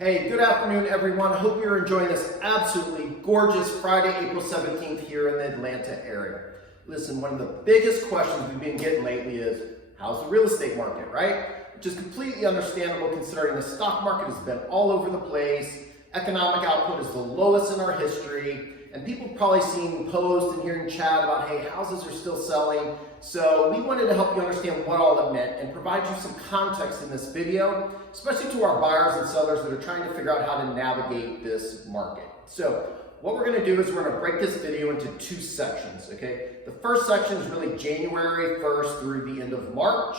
Hey, good afternoon, everyone. I hope you're enjoying this absolutely gorgeous Friday, April 17th here in the Atlanta area. Listen, one of the biggest questions we've been getting lately is, how's the real estate market, right? Which is completely understandable considering the stock market has been all over the place, economic output is the lowest in our history, and people have probably seen posts and hearing chat about, hey, houses are still selling. So we wanted to help you understand what all that meant and provide you some context in this video, especially to our buyers and sellers that are trying to figure out how to navigate this market. So what we're gonna do is we're gonna break this video into two sections, okay? The first section is really January 1st through the end of March.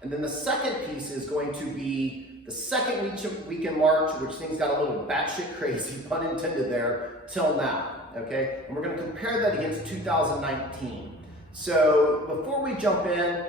And then the second piece is going to be the second week in March, which things got a little batshit crazy, pun intended there, till now, okay? And we're gonna compare that against 2019. So before we jump in, I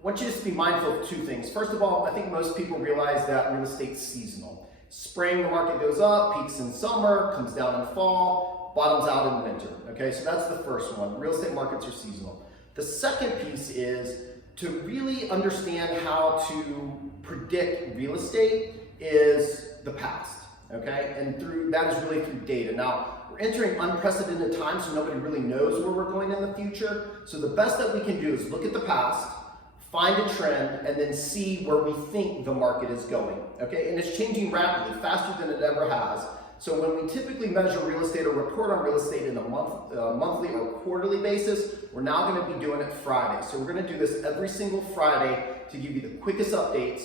want you to just be mindful of two things. First of all, I think most people realize that real estate's seasonal. Spring, the market goes up, peaks in summer, comes down in fall, bottoms out in winter, okay? So that's the first one. Real estate markets are seasonal. The second piece is to really understand how to predict real estate is the past, okay? And that is really through data. Now, we're entering unprecedented times, so nobody really knows where we're going in the future. So the best that we can do is look at the past, find a trend, and then see where we think the market is going, okay? And it's changing rapidly, faster than it ever has. So when we typically measure real estate or report on real estate in a monthly or quarterly basis, we're now gonna be doing it Friday. So we're gonna do this every single Friday to give you the quickest updates,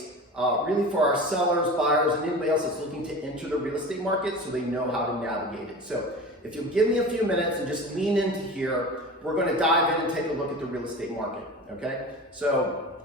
really for our sellers, buyers, and anybody else that's looking to enter the real estate market so they know how to navigate it. So if you'll give me a few minutes and just lean into here, we're gonna dive in and take a look at the real estate market, okay? So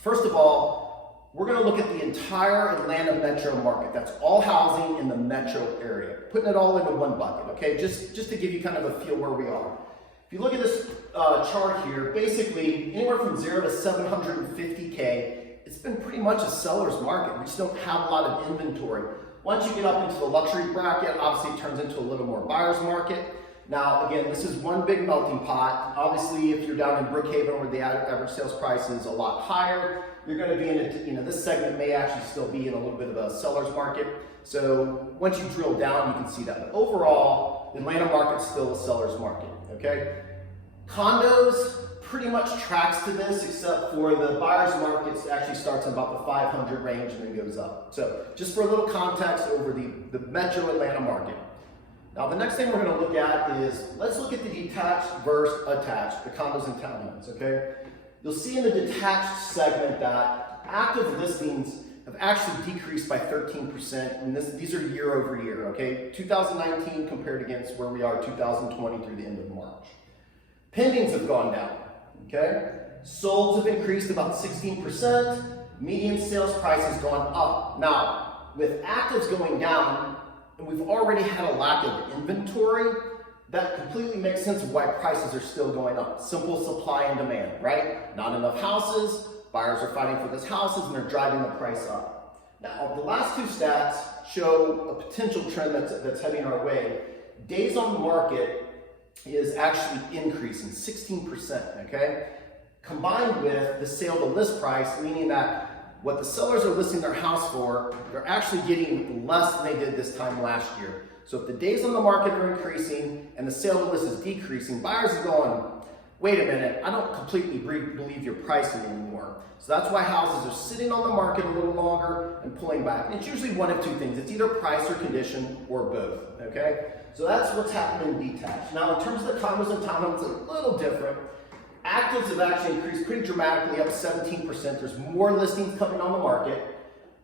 first of all, we're gonna look at the entire Atlanta metro market. That's all housing in the metro area, putting it all into one bucket, okay? Just to give you kind of a feel where we are. If you look at this chart here, basically anywhere from 0 to 750K, it's been pretty much a seller's market. We just don't have a lot of inventory. Once you get up into the luxury bracket, obviously it turns into a little more buyer's market. Now, again, this is one big melting pot. Obviously, if you're down in Brookhaven where the average sales price is a lot higher, you're gonna be in this segment may actually still be in a little bit of a seller's market. So once you drill down, you can see that. But overall, the Atlanta market's still a seller's market, okay? Condos pretty much tracks to this, except for the buyer's market actually starts in about the 500 range and then goes up. So just for a little context over the metro Atlanta market. Now the next thing we're gonna look at is, let's look at the detached versus attached, the condos and townhomes, okay? You'll see in the detached segment that active listings have actually decreased by 13%, and these are year over year, okay? 2019 compared against where we are 2020 through the end of March. Pendings have gone down, okay? Solds have increased about 16%, median sales price has gone up. Now, with actives going down, and we've already had a lack of inventory, that completely makes sense of why prices are still going up. Simple supply and demand, right? Not enough houses, buyers are fighting for those houses and they're driving the price up. Now, the last two stats show a potential trend that's heading our way. Days on the market is actually increasing 16%, okay? Combined with the sale to list price, meaning that what the sellers are listing their house for, they're actually getting less than they did this time last year. So if the days on the market are increasing and the sale to list is decreasing, buyers are going, wait a minute, I don't completely believe your pricing anymore. So that's why houses are sitting on the market a little longer and pulling back. And it's usually one of two things. It's either price or condition or both, okay? So that's what's happening in detached. Now in terms of the condos and townhomes, it's a little different. Actives have actually increased pretty dramatically, up 17%. There's more listings coming on the market.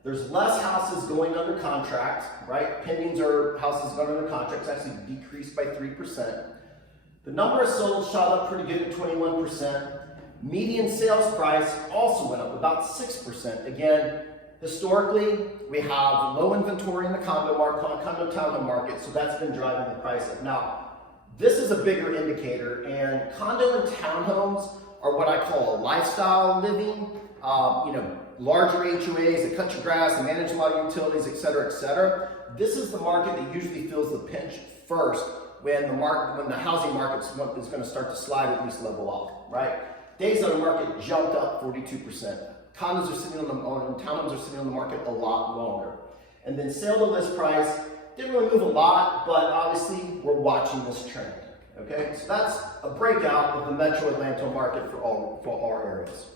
There's less houses going under contract, right? Pendings are houses going under contract. It's actually decreased by 3%. The number of solds shot up pretty good at 21%. Median sales price also went up about 6%. Again, historically, we have low inventory in the condo townhome market, so that's been driving the price up. Now, this is a bigger indicator, and condo and townhomes are what I call a lifestyle living. Larger HOAs that cut your grass and manage a lot of utilities, et cetera, et cetera. This is the market that usually feels the pinch first when the housing market is going to start to slide, at least level off, right? Days on the market jumped up 42%. Condos are sitting on the townhomes are sitting on the market a lot longer. And then sale to list price didn't really move a lot, but obviously we're watching this trend. Okay, so that's a breakout of the Metro Atlanta market for all areas.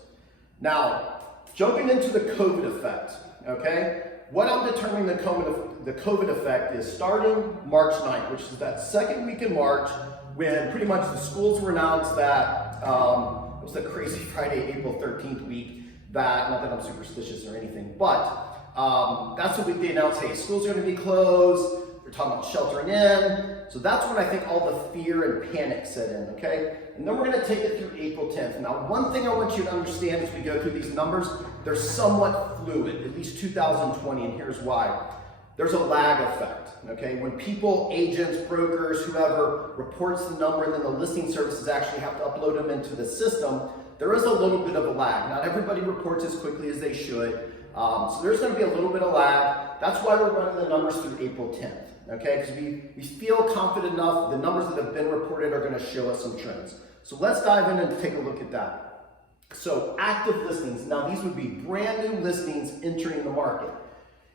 Now, jumping into the COVID effect. Okay, what I'm determining the COVID effect is starting March 9th, which is that second week in March, when pretty much the schools were announced that it was the crazy Friday, April 13th week. That, not that I'm superstitious or anything, but that's the week they announced, hey, schools are going to be closed. We're talking about sheltering in. So that's when I think all the fear and panic set in, okay? And then we're going to take it through April 10th. Now, one thing I want you to understand as we go through these numbers, they're somewhat fluid, at least 2020, and here's why. There's a lag effect, okay? When people, agents, brokers, whoever reports the number and then the listing services actually have to upload them into the system, there is a little bit of a lag. Not everybody reports as quickly as they should. So there's going to be a little bit of lag. That's why we're running the numbers through April 10th. Okay, because we feel confident enough the numbers that have been reported are going to show us some trends. So let's dive in and take a look at that. So active listings. Now these would be brand new listings entering the market.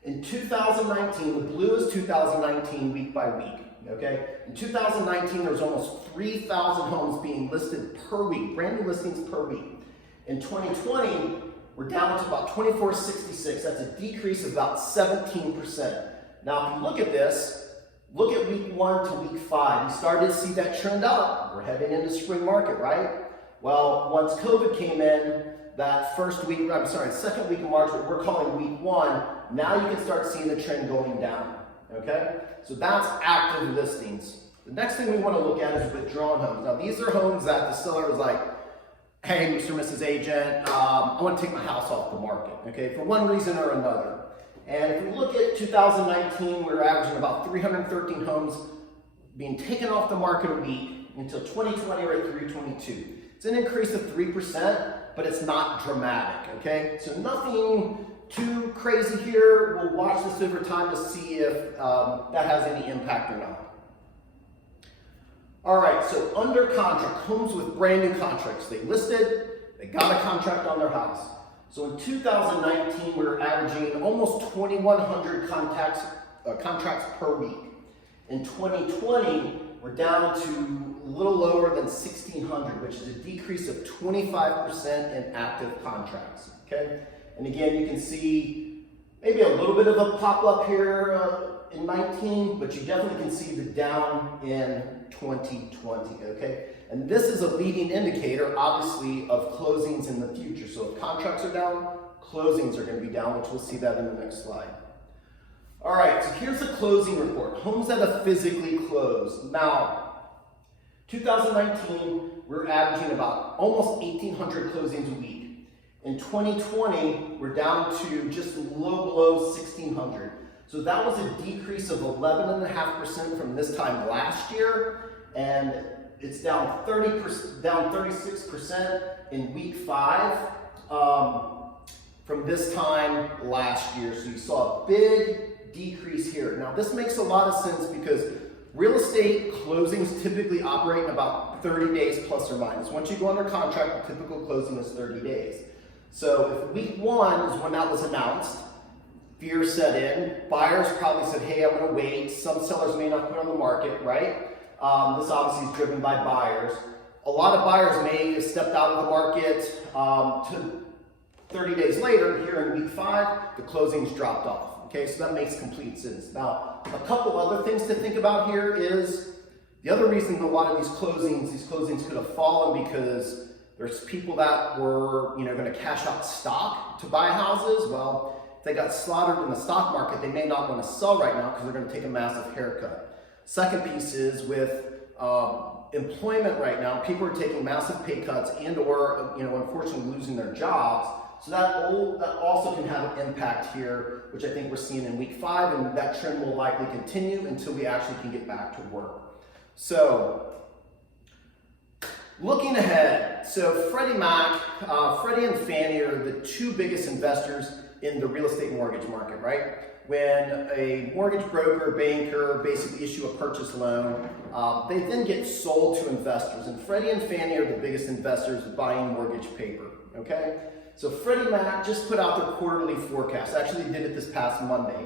In 2019, the blue is 2019 week by week. Okay, in 2019 there was almost 3,000 homes being listed per week, brand new listings per week. In 2020, we're down to about 2,466. That's a decrease of about 17%. Now, if you look at this, look at week 1 to week 5. You started to see that trend up. We're heading into spring market, right? Well, once COVID came in, that second week of March, what we're calling week 1, now you can start seeing the trend going down, okay? So that's active listings. The next thing we want to look at is withdrawn homes. Now, these are homes that the seller was like, hey, Mr. and Mrs. Agent, I want to take my house off the market, okay, for one reason or another. And if we look at 2019, we were averaging about 313 homes being taken off the market a week. Until 2020, we're at 322. It's an increase of 3%, but it's not dramatic, okay? So nothing too crazy here. We'll watch this over time to see if that has any impact or not. All right, so under contract, homes with brand new contracts. They listed, they got a contract on their house. So in 2019, we were averaging almost 2,100 contracts per week. In 2020, we're down to a little lower than 1,600, which is a decrease of 25% in active contracts, okay? And again, you can see maybe a little bit of a pop-up here in 19, but you definitely can see the down in 2020, okay? And this is a leading indicator, obviously, of closings in the future. So if contracts are down, closings are going to be down, which we'll see that in the next slide. All right, so here's the closing report. Homes that have physically closed. Now, 2019, we're averaging about almost 1,800 closings a week. In 2020, we're down to just below 1,600. So that was a decrease of 11.5% from this time last year, and it's down 36% in week 5 from this time last year. So you saw a big decrease here. Now this makes a lot of sense because real estate closings typically operate in about 30 days plus or minus. Once you go under contract, the typical closing is 30 days. So if week 1 is when that was announced, fear set in. Buyers probably said, hey, I'm going to wait. Some sellers may not put on the market, right? This obviously is driven by buyers. A lot of buyers may have stepped out of the market to 30 days later. Here in week 5, the closings dropped off. Okay, so that makes complete sense. Now, a couple other things to think about here is the other reason a lot of these closings could have fallen because there's people that were, going to cash out stock to buy houses. Well, if they got slaughtered in the stock market, they may not want to sell right now because they're going to take a massive haircut. Second piece is with employment right now, people are taking massive pay cuts and or, unfortunately losing their jobs. So that also can have an impact here, which I think we're seeing in week 5, and that trend will likely continue until we actually can get back to work. So looking ahead, so Freddie and Fannie are the two biggest investors in the real estate mortgage market, right? When a mortgage broker, banker basically issue a purchase loan, they then get sold to investors. And Freddie and Fannie are the biggest investors buying mortgage paper, okay? So Freddie Mac just put out their quarterly forecast. Actually, they did it this past Monday.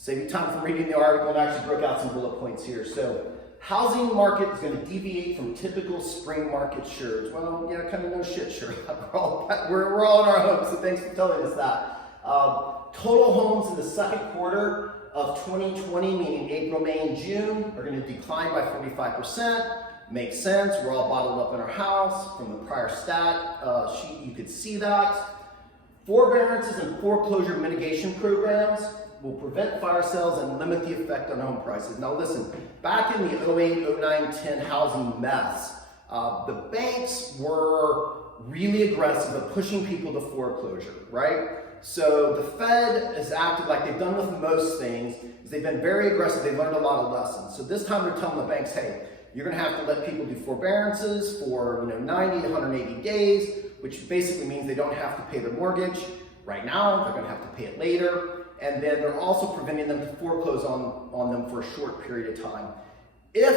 Save you time from reading the article, and actually broke out some bullet points here. So, housing market is going to deviate from typical spring market shares. Well, yeah, kind of no shit, sure. We're all in our homes, so thanks for telling us that. Total homes in the second quarter of 2020, meaning April, May, and June, are going to decline by 45%. Makes sense. We're all bottled up in our house. From the prior stat sheet, you could see that. Forbearances and foreclosure mitigation programs will prevent fire sales and limit the effect on home prices. Now listen, back in the 08, 09, 10 housing mess, the banks were really aggressive at pushing people to foreclosure, right? So the Fed has acted like they've done with most things, is they've been very aggressive, they've learned a lot of lessons. So this time they're telling the banks, hey, you're gonna have to let people do forbearances for 90 to 180 days, which basically means they don't have to pay their mortgage right now, they're gonna have to pay it later. And then they're also preventing them to foreclose on them for a short period of time. If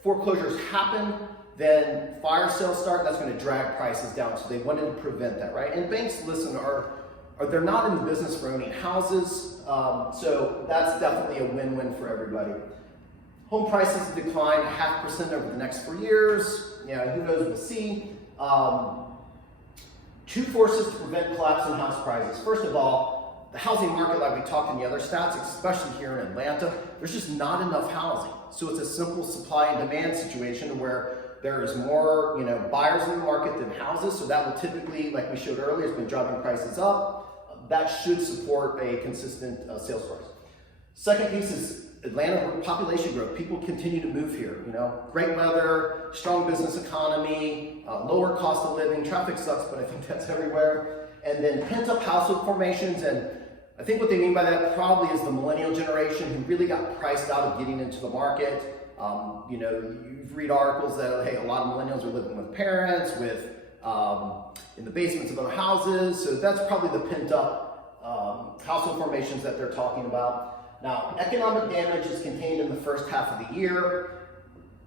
foreclosures happen, then fire sales start, that's going to drag prices down. So they wanted to prevent that, right? And banks, listen, they're not in the business for owning houses, so that's definitely a win-win for everybody. Home prices decline 0.5% over the next 4 years. Who knows, we'll see. Two forces to prevent collapse in house prices. First of all, the housing market, like we talked in the other stats, especially here in Atlanta, there's just not enough housing. So it's a simple supply and demand situation where there is more, buyers in the market than houses. So that will typically, like we showed earlier, has been driving prices up. That should support a consistent sales price. Second piece is Atlanta population growth. People continue to move here. Great weather, strong business economy, lower cost of living. Traffic sucks, but I think that's everywhere. And then pent-up household formations, and I think what they mean by that probably is the millennial generation who really got priced out of getting into the market. You read articles that, hey, a lot of millennials are living with parents, in the basements of other houses, so that's probably the pent-up household formations that they're talking about. Now, economic damage is contained in the first half of the year.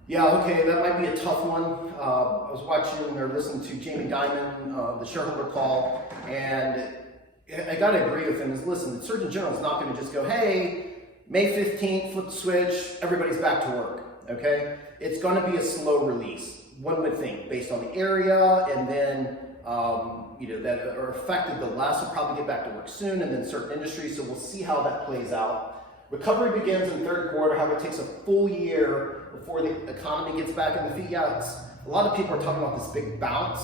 Yeah, okay, that might be a tough one. I was watching or listening to Jamie Dimon, the shareholder call, and I gotta agree with him. Listen, the Surgeon General is not gonna just go, hey, May 15th, flip the switch, everybody's back to work, okay? It's gonna be a slow release, one would think, based on the area, and then, that are affected the less will probably get back to work soon, and then certain industries, so we'll see how that plays out. Recovery begins in the third quarter, however, it takes a full year before the economy gets back in the feet. Yeah, a lot of people are talking about this big bounce.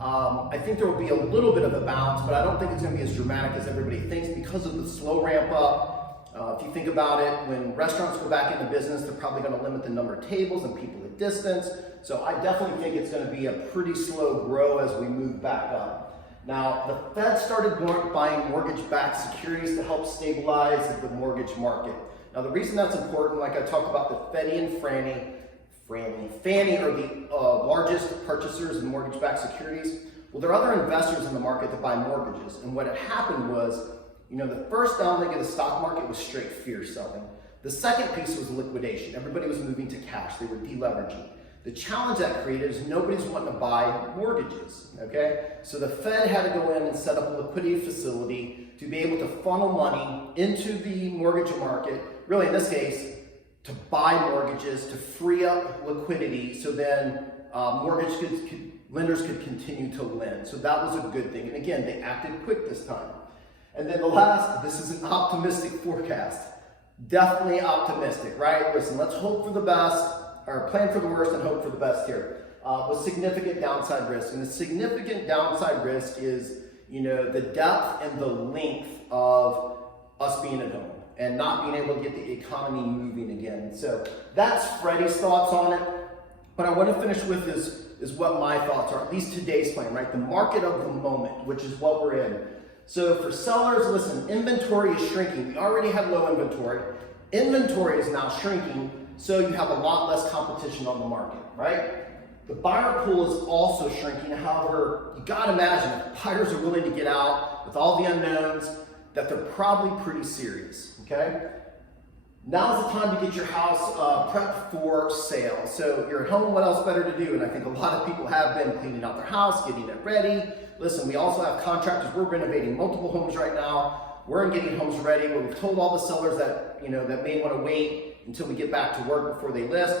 I think there will be a little bit of a bounce, but I don't think it's going to be as dramatic as everybody thinks because of the slow ramp up. If you think about it, when restaurants go back into business, they're probably going to limit the number of tables and people at distance. So I definitely think it's going to be a pretty slow grow as we move back up. Now, the Fed started buying mortgage-backed securities to help stabilize the mortgage market. Now, the reason that's important, like I talked about, the Freddie and Fannie are the largest purchasers of mortgage-backed securities. Well, there are other investors in the market that buy mortgages. And what had happened was, the first down leg of the stock market was straight fear selling. The second piece was liquidation. Everybody was moving to cash. They were deleveraging. The challenge that created is nobody's wanting to buy mortgages, okay? So the Fed had to go in and set up a liquidity facility to be able to funnel money into the mortgage market, really in this case, to buy mortgages, to free up liquidity so then lenders could continue to lend. So that was a good thing. And again, they acted quick this time. And then the last, this is an optimistic forecast. Definitely optimistic, right? Listen, let's hope for the best, or plan for the worst and hope for the best here, with significant downside risk. And the significant downside risk is, the depth and the length of us being at home and not being able to get the economy moving again. So that's Freddie's thoughts on it. What I want to finish with is what my thoughts are, at least today's plan, right? The market of the moment, which is what we're in. So for sellers, listen, inventory is shrinking. We already had low inventory. Inventory is now shrinking. So you have a lot less competition on the market, right? The buyer pool is also shrinking. However, you gotta imagine if buyers are willing to get out with all the unknowns, that they're probably pretty serious, okay? Now's the time to get your house prepped for sale. So you're at home, what else better to do? And I think a lot of people have been cleaning out their house, getting it ready. Listen, we also have contractors. We're renovating multiple homes right now. We're in getting homes ready, where we've told all the sellers that, that may want to wait until we get back to work before they list.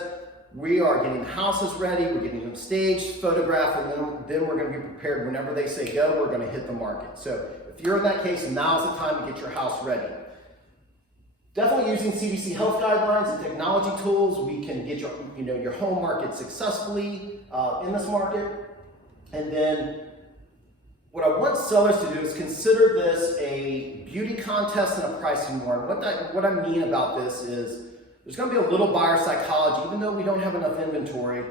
We are getting houses ready, we're getting them staged, photographed, and then we're going to be prepared whenever they say go, we're going to hit the market. So if you're in that case, now's the time to get your house ready. Definitely using CDC health guidelines and technology tools, we can get your home market successfully in this market. And then what I want sellers to do is consider this a beauty contest and a pricing war. And what I mean about this is there's going to be a little buyer psychology, even though we don't have enough inventory.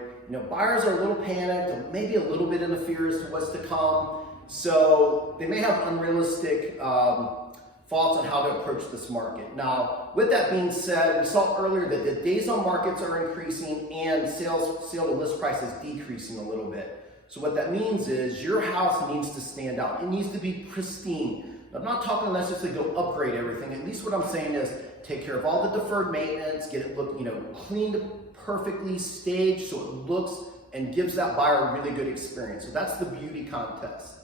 Buyers are a little panicked, and maybe a little bit in the fear as to what's to come. So they may have unrealistic thoughts on how to approach this market. Now, with that being said, we saw earlier that the days on markets are increasing and sale to list price is decreasing a little bit. So what that means is your house needs to stand out. It needs to be pristine. I'm not talking necessarily go upgrade everything. At least what I'm saying is take care of all the deferred maintenance, get it look, cleaned perfectly, staged so it looks and gives that buyer a really good experience. So that's the beauty contest.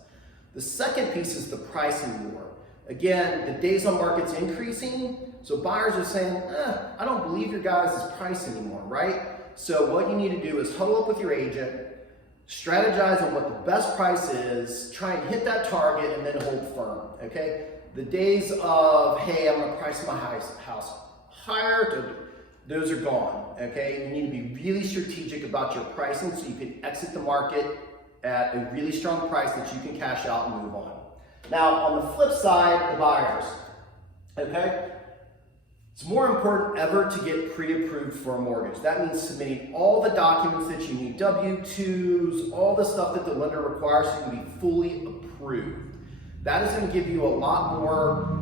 The second piece is the pricing war. Again, the days on market's increasing, so buyers are saying, I don't believe your guys' price anymore, right? So what you need to do is huddle up with your agent, strategize on what the best price is, try and hit that target, and then hold firm, okay? The days of, hey, I'm gonna price my house higher, those are gone, okay? You need to be really strategic about your pricing so you can exit the market at a really strong price that you can cash out and move on. Now, on the flip side, the buyers, okay? It's more important ever to get pre-approved for a mortgage. That means submitting all the documents that you need, W-2s, all the stuff that the lender requires so you can be fully approved. That is going to give you a lot more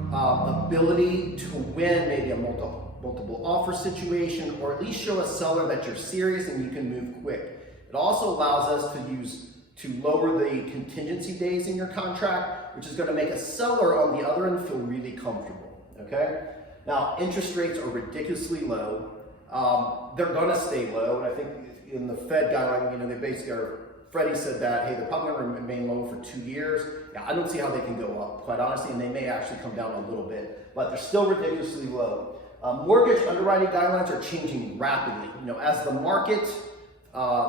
ability to win maybe a multiple offer situation, or at least show a seller that you're serious and you can move quick. It also allows us to lower the contingency days in your contract, which is going to make a seller on the other end feel really comfortable, okay? Now, interest rates are ridiculously low. They're going to stay low, and I think in the Fed guideline, they basically Freddie said that, hey, they're probably going to remain low for 2 years. Yeah, I don't see how they can go up, quite honestly, and they may actually come down a little bit, but they're still ridiculously low. Mortgage underwriting guidelines are changing rapidly. As the market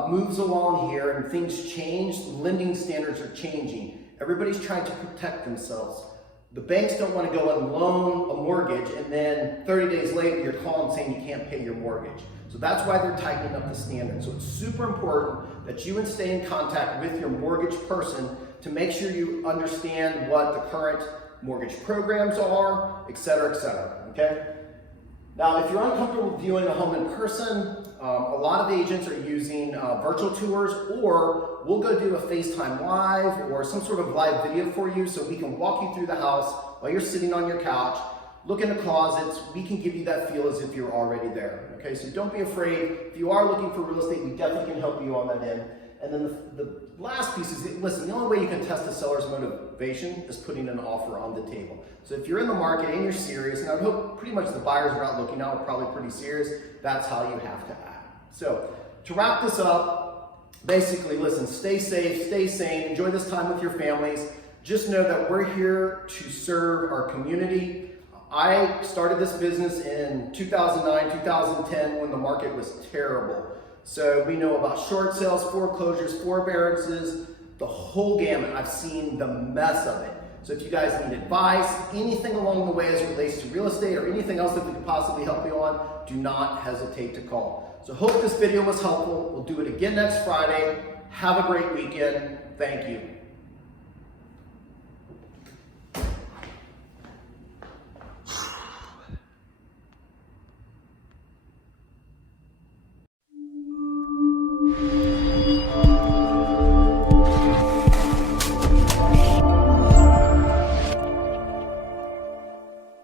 moves along here and things change, lending standards are changing. Everybody's trying to protect themselves. The banks don't want to go and loan a mortgage and then 30 days later you're calling saying you can't pay your mortgage. So that's why they're tightening up the standards. So it's super important that you stay in contact with your mortgage person to make sure you understand what the current mortgage programs are, et cetera, okay? Now, if you're uncomfortable viewing a home in person, a lot of agents are using virtual tours, or we'll go do a FaceTime live or some sort of live video for you so we can walk you through the house while you're sitting on your couch, look in the closets. We can give you that feel as if you're already there, okay? So don't be afraid. If you are looking for real estate, we definitely can help you on that end. And then the last piece is, listen, the only way you can test a seller's motivation is putting an offer on the table. So if you're in the market and you're serious, and I would hope pretty much the buyers are out looking now are probably pretty serious, that's how you have to act. So to wrap this up, basically, listen, stay safe, stay sane, enjoy this time with your families. Just know that we're here to serve our community. I started this business in 2009, 2010 when the market was terrible. So we know about short sales, foreclosures, forbearances, the whole gamut. I've seen the mess of it. So if you guys need advice, anything along the way as it relates to real estate or anything else that we could possibly help you on, do not hesitate to call. So hope this video was helpful. We'll do it again next Friday. Have a great weekend. Thank you.